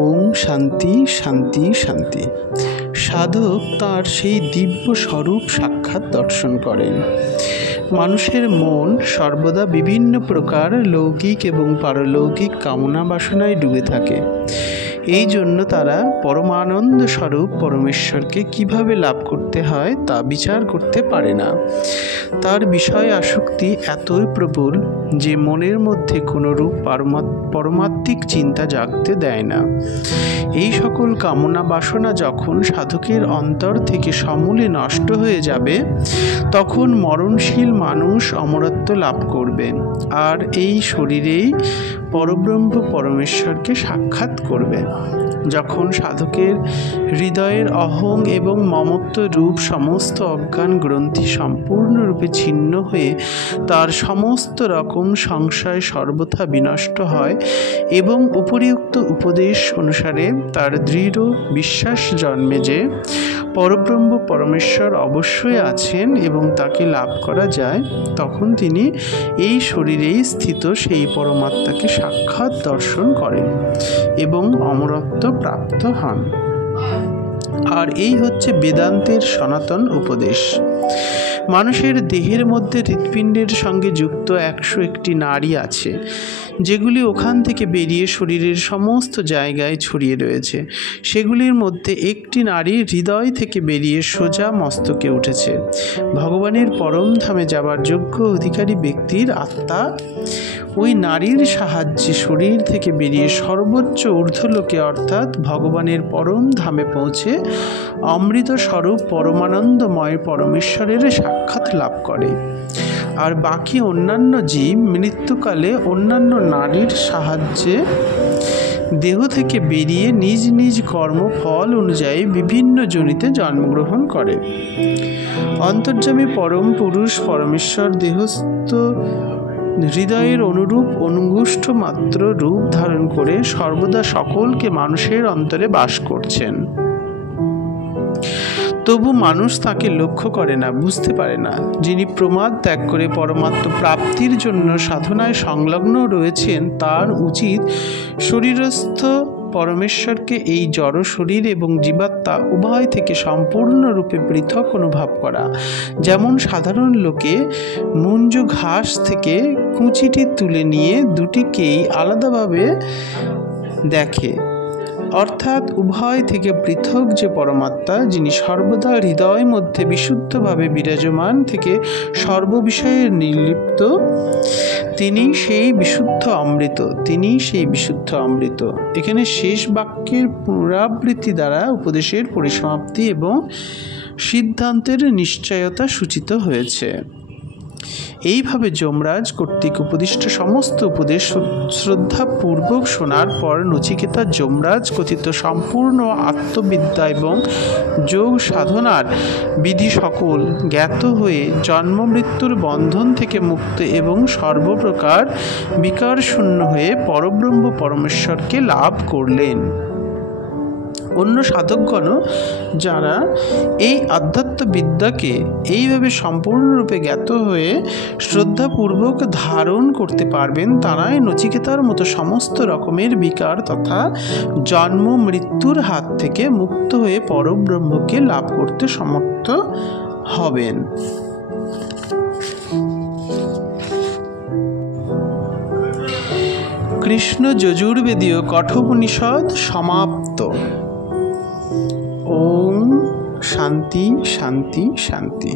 ওম শান্তি শান্তি শান্তি। সাধক তার সেই দিব্য স্বরূপ সাক্ষাৎ দর্শন করেন। মানুষের মন সর্বদা বিভিন্ন প্রকার লৌকিক এবং পারলৌকিক কামনা বাসনায় ডুবে থাকে। এই জন্য তারা পরমানন্দ স্বরূপ পরমেশ্বরকে কিভাবে লাভ করতে হয় তা বিচার করতে পারে না। তার বিষয় আসক্তি এতই প্রবল যে মনের মধ্যে কোনরূপ পরমাত্মিক চিন্তা জাগতে দেয় না। এই সকল কামনা বাসনা যখন সাধকের অন্তর থেকে সমূলে নষ্ট হয়ে যাবে, তখন মরণশীল মানুষ অমরত্ব লাভ করবে আর এই শরীরেই পরব্রহ্ম পরমেশ্বরকে সাক্ষাৎ করবে। যখন সাধকের হৃদয়ের অহং এবং মমত্ব রূপ সমস্ত অজ্ঞান গ্রন্থি সম্পূর্ণরূপে ছিন্ন হয়ে তার সমস্ত রকম সংশয় সর্বথা বিনষ্ট হয় এবং উপরিউক্ত উপদেশ অনুসারে তার দৃঢ় বিশ্বাস জন্মে যে পরব্রহ্ম পরমেশ্বর অবশ্যই আছেন এবং তাকে লাভ করা যায়, তখন তিনি এই শরীরেই স্থিত সেই পরমাত্মাকে সাক্ষাৎ দর্শন করেন এবং অমরত্ব প্রাপ্ত হন। আর এই হচ্ছে বেদান্তের সনাতন উপদেশ। মানুষের দেহের মধ্যে হৃৎপিণ্ডের সঙ্গে যুক্ত 101টি নাড়ি আছে, যেগুলি ওখান থেকে বেরিয়ে শরীরের সমস্ত জায়গায় ছড়িয়ে রয়েছে। সেগুলির মধ্যে একটি নাড়ি হৃদয় থেকে বেরিয়ে সোজা মস্তকে উঠেছে। ভগবানের পরম ধামে যাবার যোগ্য অধিকারী ব্যক্তির আত্মা ওই নারীর সাহায্যে শরীর থেকে বেরিয়ে সর্বোচ্চ ঊর্ধ্বলোকে অর্থাৎ ভগবানের পরম ধামে পৌঁছে অমৃত স্বরূপ পরমানন্দময় পরমেশ্বরের সাক্ষাৎ লাভ করে। আর বাকি অন্যান্য জীব মৃত্যুকালে অন্যান্য নারীর সাহায্যে দেহ থেকে বেরিয়ে নিজ নিজ কর্মফল অনুযায়ী বিভিন্ন যোনিতে জন্মগ্রহণ করে। অন্তর্যামী পরম পুরুষ পরমেশ্বর দেহস্থ হৃদয়ের অনুরূপ অনুগুষ্ঠ মাত্র রূপ ধারণ করে সর্বদা সকলকে মানুষের অন্তরে বাস করছেন। তবু মানুষ তাকে লক্ষ্য করে না, বুঝতে পারে না। যিনি প্রমাদ ত্যাগ করে পরমাত্ম প্রাপ্তির জন্য সাধনায় সংলগ্ন রয়েছেন, তার উচিত শরীরস্থ পরমেশ্বরকে এই জড় শরীর এবং জীবাত্মা উভয় থেকে সম্পূর্ণরূপে পৃথক অনুভব করা। যেমন সাধারণ লোকে মুঞ্জু ঘাস থেকে কুঁচিটি তুলে নিয়ে দুটিকেই আলাদাভাবে দেখে, অর্থাৎ উভয় থেকে পৃথক যে পরমাত্মা, যিনি সর্বদা হৃদয় মধ্যে বিশুদ্ধভাবে বিরাজমান থেকে সর্ববিষয়ে নির্লিপ্ত, তিনি সেই বিশুদ্ধ অমৃত, তিনি সেই বিশুদ্ধ অমৃত। এখানে শেষ বাক্যের পুনরাবৃত্তি দ্বারা উপদেশের পরিসমাপ্তি এবং সিদ্ধান্তের নিশ্চয়তা সূচিত হয়েছে। এইভাবে যমরাজ কর্তৃক উপদিষ্ট সমস্ত উপদেশ শ্রদ্ধাপূর্বক শোনার পর নচিকেতা যমরাজ কথিত সম্পূর্ণ আত্মবিদ্যা এবং যোগ সাধনার বিধি সকল জ্ঞাত হয়ে জন্ম মৃত্যুর বন্ধন থেকে মুক্ত এবং সর্বপ্রকার বিকার শূন্য হয়ে পরব্রহ্ম পরমেশ্বরকে লাভ করলেন। অন্য সাধকগণ যারা এই আধ্যাত্মবিদ্যাকে এইভাবে সম্পূর্ণরূপে জ্ঞাত হয়ে শ্রদ্ধাপূর্বক ধারণ করতে পারবেন, তারাই নচিকেতার মতো সমস্ত রকমের বিকার তথা জন্ম মৃত্যুর হাত থেকে মুক্ত হয়ে পরব্রহ্মকে লাভ করতে সমর্থ হবেন। কৃষ্ণ যজুর্বেদীয় কঠোপনিষদ সমাপ্ত। ওম শান্তি শান্তি শান্তি।